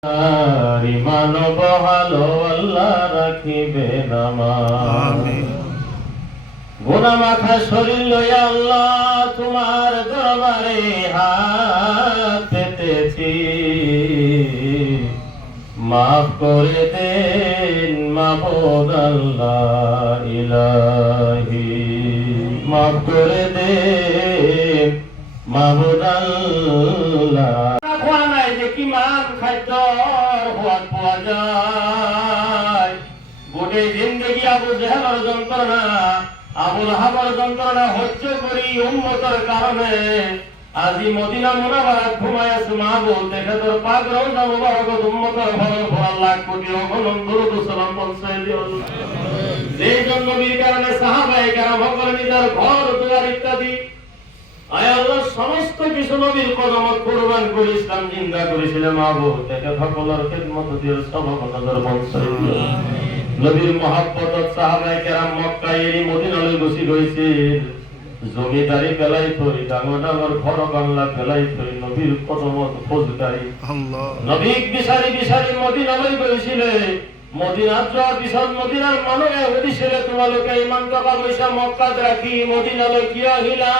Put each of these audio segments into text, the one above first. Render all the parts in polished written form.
ইমান বহালো আল্লাহ রাখিবে নামাজ। গুনাহ মাখা শরীর লইয়া আল্লাহ তোমার দরবারে হাত পেতেছি, মাফ করে দেন মাবুদ আল্লাহ ইলাহি, মাফ করে দেন মাবুদ আল্লাহ। কিমান খাদ্যর সোৱাদ পোৱা যায়, গোটেই জিন্দগী আবু জেহেলৰ যন্ত্ৰণা, আবু লাহাবৰ যন্ত্ৰণা সহ্য কৰি উম্মতৰ কাৰণে আজি মদিনা মুনাৱাৰাত ঘুমাই আছো। মাহবুব তেখেতৰ পাক ৰওজা মুবাৰকত উম্মতৰ ঘৰৰ পৰা লাখ কোটি অগণন দৰুদ সালাম পৌঁছাই দিয়ক। যেইজন নবীৰ কাৰণে সাহাবায়ে কেৰাম সকলে নিজৰ ঘৰ দুৱাৰ ইত্যাদি আয় আল্লাহ সমস্ত কিছু নবীর কদমত কুরবান করে ইসলাম জিন্দা করেছিলেন। মাহবুব তেখেত সকলের খিদমত দিয়ে সবক নজর পৌঁছাই দিও। নবীর মহব্বতত সাহাবায়ে কেরাম মক্কা এরি মদিনালৈ গুচি গৈছিল। জমিদারি পেলাই থৈ ডাঙৰ ডাঙৰ ঘৰ বাংলা পেলাই থৈ নবীর কদমত খোজকাঢ়ি নবীক বিচাৰি বিচাৰি মদিনালৈ গৈছিলে। মদিনাত যোৱাৰ পিছত মদিনাৰ মানুহে সুধিছিলে, তোমালোকে ইমান টকা পইচা মক্কাত ৰাখি মদিনালৈ কিয় আহিলা?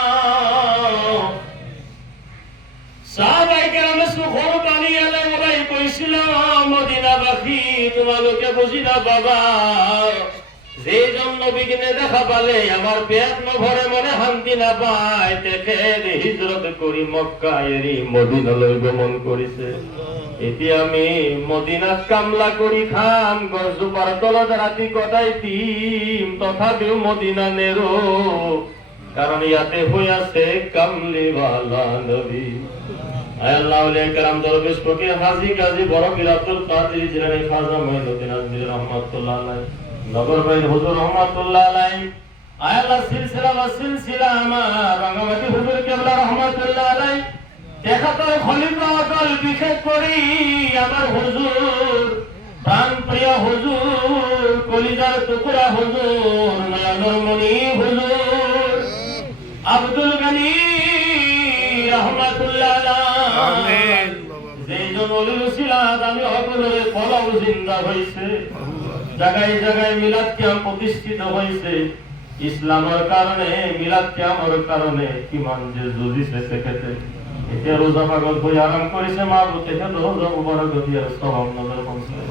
সাহাবায়ে কেৰামে চকুৰ পানী এলাই ওলাই কৈছিল, মদিনাবাসী তোমালোকে বুজি নাপাবা, যেজন নবীকে নেদেখা পালে আমার পেট নভরে, মনে শান্তি নাপায়, তেখেত হিজরত কৰি মক্কা এৰি মদিনালৈ গমন কৰিছে। এতিয়া আমি মদিনাত কামলা কৰি খাম, গছজোপাৰ তলত ৰাতি কটাই দিম, তথাপিও মদিনা নেৰো, কাৰণ ইয়াতে হৈ আছে কামলিৱালা নবী। আল্লাহ ওলিয়া কেরাম দরবেশ ফকির হাজী গাজী বড় পীর আব্দুল কাদের জিলানী খাজা মঈনুদ্দিন আজমিরি রাহমাতুল্লাহ আলাইহি, নগর ভাই হুজুর রহমাতুল্লাহ আলাইহি, আল্লাহ সিলসিলা বা সিলসিলা আমার রাঙ্গামাটি হুজুর কেবলা রহমাতুল্লাহ আলাইহি, তেখেতৰ খলিফা অকল বিশেষ কৰি আমার হুজুর প্রাণ প্রিয় হুজুর, কলিজার টুকরা হুজুর, নয়নের মণি হুজুর আব্দুল গনি রহমাতুল্লাহ আলাইহি, যেজন ওলির উসিলাত আমি সকলের কলম জিন্দা হয়েছে, জায়গায় জায়গায় মিলাদ ক্যাম্প প্রতিষ্ঠিত হয়েছে। ইসলামের কারণে মিলাদ ক্যাম্পের কারণে কিমান যে যুঁজিছে তেখেতে। এতিয়া রোজা পাগল হয়ে আরাম করেছে। মাহবুব তেখেত রোজা মুবারক দিয়ে সওয়াব নজর পৌঁছায়।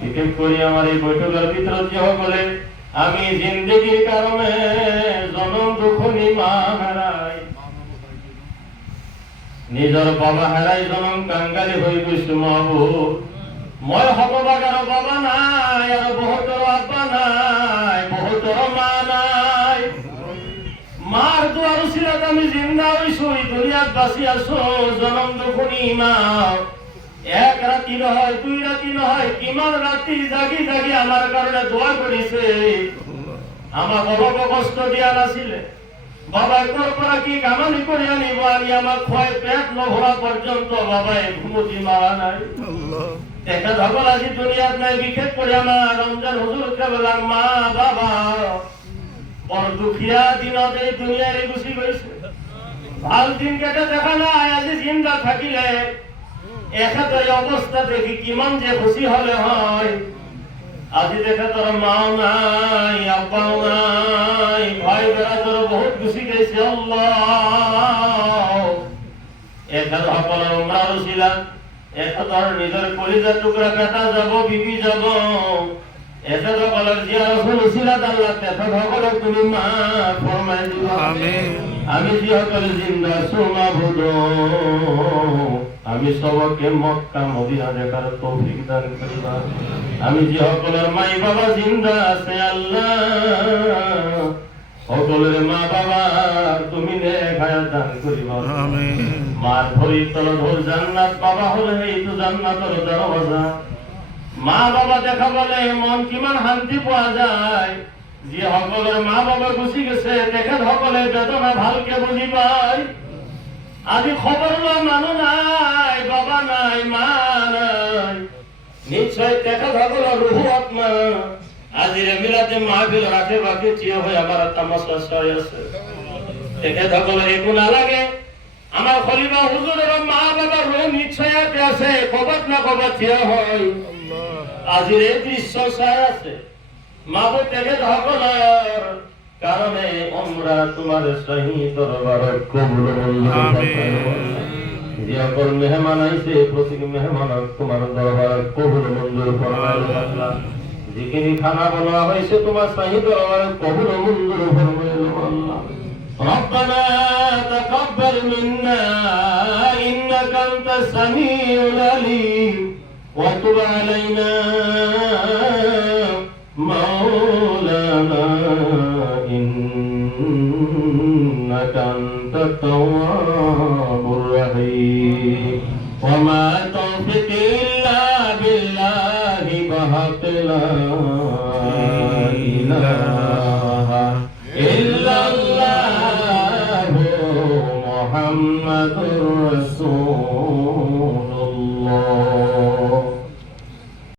বিশেষ করে আমার এই বৈঠকের ভিতরে যে সকলে আমি জিন্দগির কারণে জনম দুখনি মা হারাই, নিজের বাবা হারাই জনম কাঙ্গালি হয়ে গৈছো। মাহবুব মই হতবাগার বাবা নাই, আর বহুতর আব্বা নাই, বহুতর মা নাই। মার দুয়ার উসিলাত আমি জিন্দা হইছো, এই দুনিয়াত বাঁচি আছো। জনম দুখনি মা এক রাতি নহয়, দুই রাতি নহয়, কিমান রাতি জাগি জাগি আমার কারণে দোয়া করিছে। আমার বাবাকে কষ্ট দিয়া নাছিলে, বাবা তোর পৰা কি কামানি করে আনিব, আনি আমার খোয়াই পেট নভরা পর্যন্ত বাবাই ঘুমতি মারা নাই। তেখেত সকল আজি দুনিয়াত নাই। বিশেষ করে আমার রমজান হুজুর কেবলার মা বাবা বড় দুখিয়া দিনত এই দুনিয়ারে গুছি গৈছে। ভাল দিন কেটে দেখা নাই, আজি জিন্দা থাকিলে এখেতৰ অৱস্থা দেখি কিমান যে খুশি হলে হয়। আজি তেখেতৰ মাও নাই, আব্বাও নাই, ভাই বেড়াদর বহুত গুছি গেছে। আল্লাহ এখেত সকলের উমরার উসিলা, এখেতৰ নিজৰ কলিজা টুকরা বেটা যাব, বিবি যাব, এখেত সকলের জিয়ারতের উসিলাত আল্লাহ তেখেত সকলক তুমি মাফ ফরমাই দিবা। আমিন। আমি যিসকল জিন্দা আছো মাবুদ, আমি সবকে মক্কা মদিনা দেখার তৌফিক দান করিবা। আমি যিসকলের মাই বাবা জিন্দা আছে আল্লাহ, সকলের মা বাবা তুমি নেক হায়াত দান করিবা। আমিন। মার ভরির তলত হল জান্নাত, বাবা হলে এইটো জান্নাতের দরওয়াজা। মা বাবা দেখা বলে মন কিমান শান্তি পোৱা যায়। যে সকলের মা বাবা গুছি গেছে তেখেত সকলে বেদনা ভালকে বুঝি পায়। আজি খবর লোৱা মানুহ নাই, বাবা নাই, মা নাই, নিশ্চয় তেখেত সকলের রুহু আত্মা আজির মিলাতে মাহফিল রাখে বাকি চিয় হয়ে আমার তামাশা চাই আছে। তেখেত সকলের একো নালাগে, আমার খলিফা হুজুরের মা বাবার রোগ নিশ্চয়াতে আছে, কবত না কবত থিয়া হয় আজির এই দৃশ্য চাই আছে। মা বই থেকে সকলের কারণে আমরা তোমার সহি দরবার কবুল যে সকল মেহমান আইছে প্রত্যেক মেহমান তোমার দরবার কবুল মঞ্জুর ফরমাইলো। যেখানে খানা বলা হয়েছে তোমার সহি দরবার কবুল মঞ্জুর ফরমাইলো আল্লাহ। ربنا تقبل منا إنك أنت السميع العليم وتب علينا مولانا إنك أنت التواب الرحيم وما توفيقي إلا بالله بحق لا إله إلا الله محمد رسول